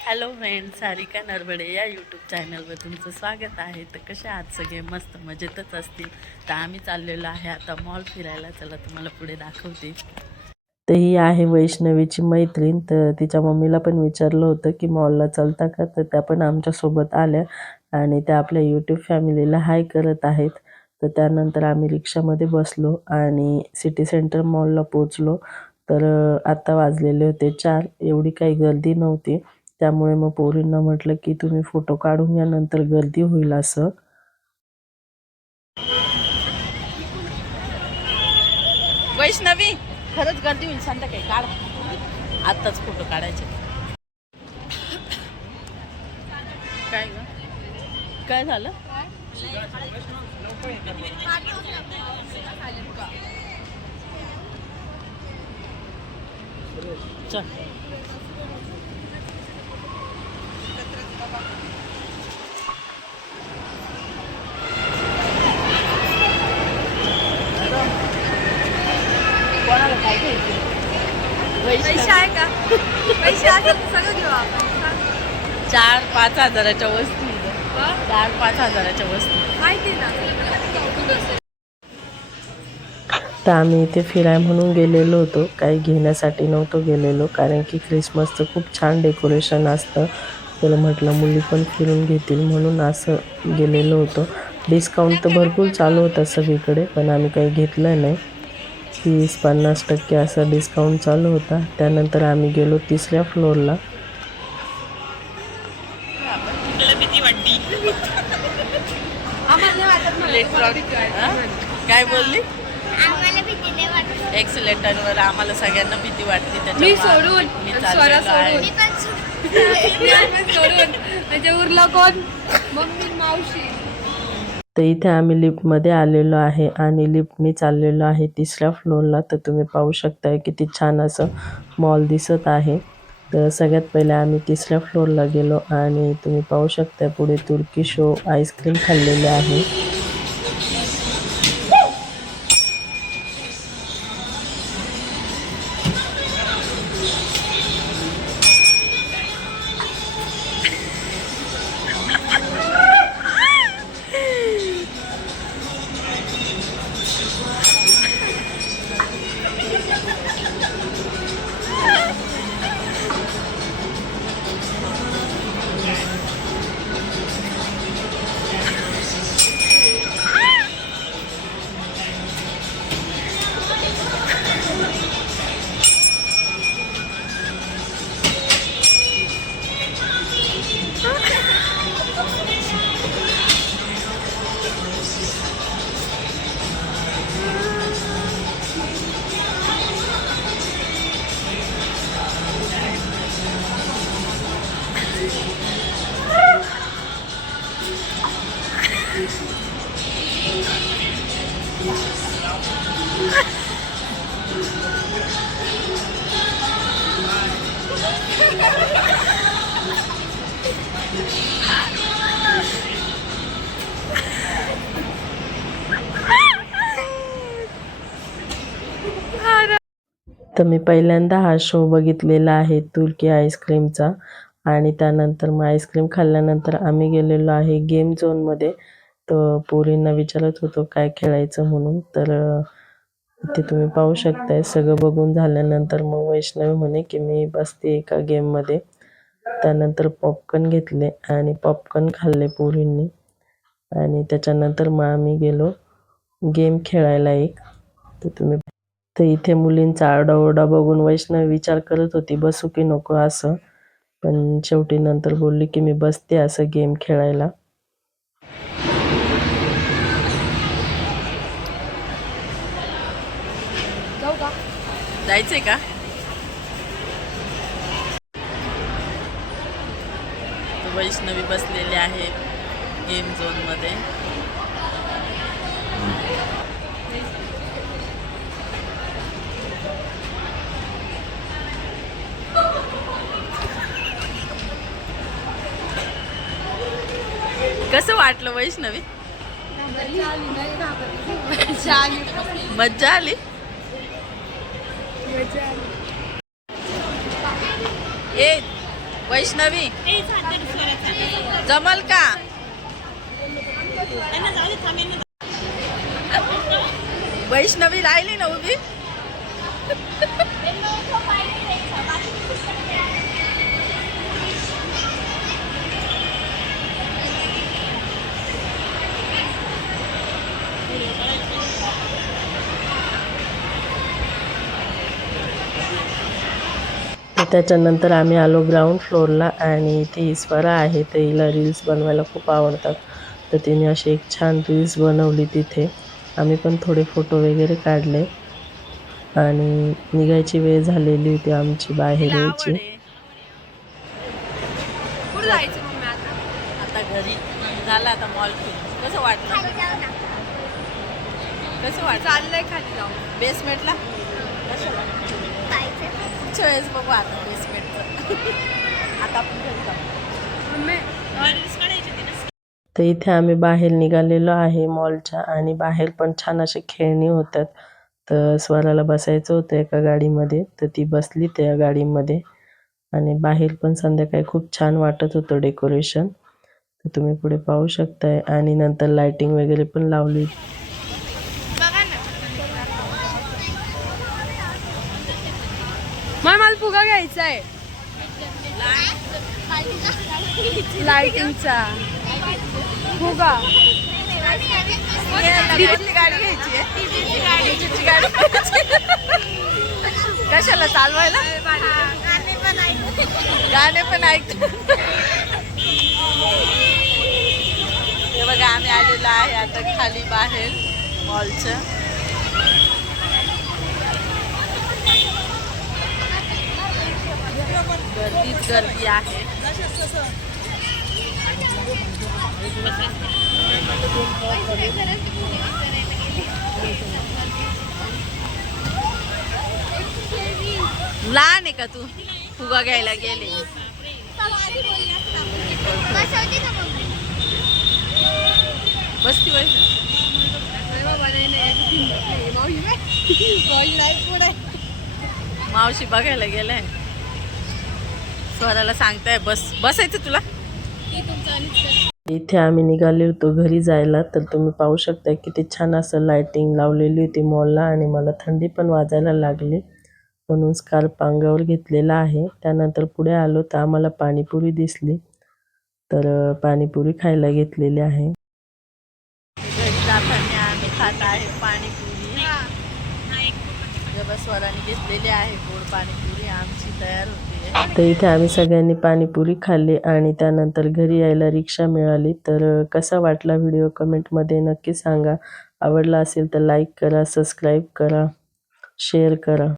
Hello friends, Sarika Narwade या YouTube चॅनलवर तुमचं स्वागत आहे. तर कसे आहात सगळे? मस्त मजेतच असतील. तर आम्ही चाललेलो आहे आता मॉल फिरायला. चला तुम्हाला पुढे दाखवते. तर ही आहे वैष्णवीची मैत्रीण. तर तिच्या मम्मीला पण विचारलं होतं की मॉलला चलता का, तर त्या पण आमच्यासोबत आल्या आणि त्या आपल्या यूट्यूब फॅमिलीला हाय करत आहेत. तर त्यानंतर आम्ही रिक्षामध्ये बसलो आणि सिटी सेंटर मॉलला पोचलो. तर आता वाजलेले होते 4. एवढी काही गर्दी नव्हती. त्यामुळे मग पोरींना म्हटलं की तुम्ही फोटो काढून घ्या, नंतर गर्दी होईल असं. वैष्णवी, खरंच गर्दी होईल संध्याकाळी, काढ. आत्ताच फोटो काढायचे. काय ग, काय झालं? चल. कोणाला काय घ्यायचं? पैसे आहे का? पैसे असेल तर सगळं घेऊ आपण. 4-5 हजाराच्या वस्तू. 4-5 हजाराच्या वस्तू माहिती ना. तर आम्ही इथे फिराय म्हणून गेलेलो होतो, काही घेण्यासाठी नव्हतो गेलेलो, कारण की ख्रिसमसचं खूप छान डेकोरेशन असतं. तर म्हटलं मुली पण फिरून घेतील म्हणून असं गेलेलो होतो. डिस्काउंट तर भरपूर चालू होता सगळीकडे, पण आम्ही काही घेतलं नाही. 30-50% असा डिस्काउंट चालू होता. त्यानंतर आम्ही गेलो 3ऱ्या फ्लोअरला. काय बोलली? एक्सिलेटरवर आम्हाला सगळ्यांना भीती वाटते. मी सोडून मी स्वरा चाललेलो आहे. सोडून म्हणजे उरलं कोण? मम्मी मावशी. तर इथे आम्ही लिफ्टमध्ये आलेलो आहे आणि लिफ्टनी चाललेलो आहे 3ऱ्या फ्लोअरला. तर तुम्ही पाहू शकताय किती छान असं मॉल दिसत आहे. तर सगळ्यात पहिले आम्ही 3ऱ्या फ्लोअरला गेलो आणि तुम्ही पाहू शकताय पुढे तुर्की शो आईस्क्रीम खाल्लेले आहे. तर मी पहिल्यांदा हा शो बघितलेला आहे तुर्की आईस्क्रीमचा. आणि त्यानंतर मग आईस्क्रीम खाल्ल्यानंतर आम्ही गेलेलो आहे गेम झोनमध्ये. तर पोरींना विचारत होतो काय खेळायचं म्हणून. तर इथे तुम्ही पाहू शकताय. सगळं बघून झाल्यानंतर मग वैष्णवी म्हणे की मी बसते एका गेममध्ये. त्यानंतर पॉपकॉर्न घेतले आणि पॉपकॉर्न खाल्ले पोरींनी. आणि त्याच्यानंतर मग आम्ही गेलो गेम खेळायला एक. तर इथे मुलींचा आरडाओरडा बघून वैष्णवी विचार करत होती बसू की नको असं, पण शेवटी नंतर बोलली की मी बसते असं गेम खेळायला. जाऊ का? जायचंय का? वैष्णवी बसलेली आहे गेम झोनमध्ये. कसं वाटलं वैष्णवी? मज्जा आली. ए वैष्णवी जमल का? वैष्णवी राहिली ना उभी. त्याच्यानंतर आम्ही आलो ग्राउंड फ्लोअरला आणि ती स्वरा आहे तर हिला रील्स बनवायला खूप आवडतात. तर तिने अशी एक छान रील्स बनवली तिथे. आम्ही पण थोडे फोटो वगैरे काढले आणि निघायची वेळ झालेली होती आमची बाहेर यायची. कुठं जायचं मम्मी आता? आता घरी झाला आता मॉल फिरून. कसं वाटलं? कसं वाटलं? चाललंय खाली जाऊ. बेसमेंटला पुढच्या वेळेस बघू आता बेसमेंटचं. आता आपण घरी जाऊ. मम्मी तर इथे आम्ही बाहेर निघालेलो आहे मॉलच्या आणि बाहेर पण छान असे खेळणी होतात. तर स्वराला बसायचं होतं एका गाडीमध्ये तर ती बसली त्या गाडीमध्ये आणि बाहेर पण संध्याकाळी खूप छान वाटत होतं डेकोरेशन. तर तुम्ही पुढे पाहू शकताय आणि नंतर लाइटिंग वगैरे पण लावली. बघा ना. मला फुगा घ्यायचा आहे लाइटिंगचा फुगा. कुठली गाडी घ्यायची आहे? डीजेची गाडी कशाला चालवायला? गाणे पण ऐकतो. हे बघा आम्ही आलेलो आहे आता खाली बाहेर मॉलचं. गर्दीच गर्दी आहे. लहान आहे का तू? फुगा घ्यायला गेले. बसती वय मावशी बघायला गेलाय. स्वराला सांगताय बसायचं तुला. इथे आम्ही निघाले होतो घरी जायला तर तुम्ही पाहू शकता किती छान असं लाइटिंग लावलेली होती मॉलला आणि मला थंडी पण वाजायला लागली म्हणून स्कार्फ अंगावर घेतलेला आहे. त्यानंतर पुढे आलो तर आम्हाला पाणीपुरी दिसली तर पाणीपुरी खायला घेतलेली आहे. घरी जाताना आम्ही खात आहे पाणीपुरी. स्वराने घेतलेली आहे गोड पाणीपुरी. आमची तयार होते. तर इथे आम्ही सगळ्यांनी पाणीपुरी खाल्ली आणि त्यानंतर घरी यायला रिक्षा मिळाली. तर कसा वाटला व्हिडिओ कमेंटमध्ये नक्की सांगा. आवडला असेल तर लाईक करा, सबस्क्राईब करा, शेअर करा.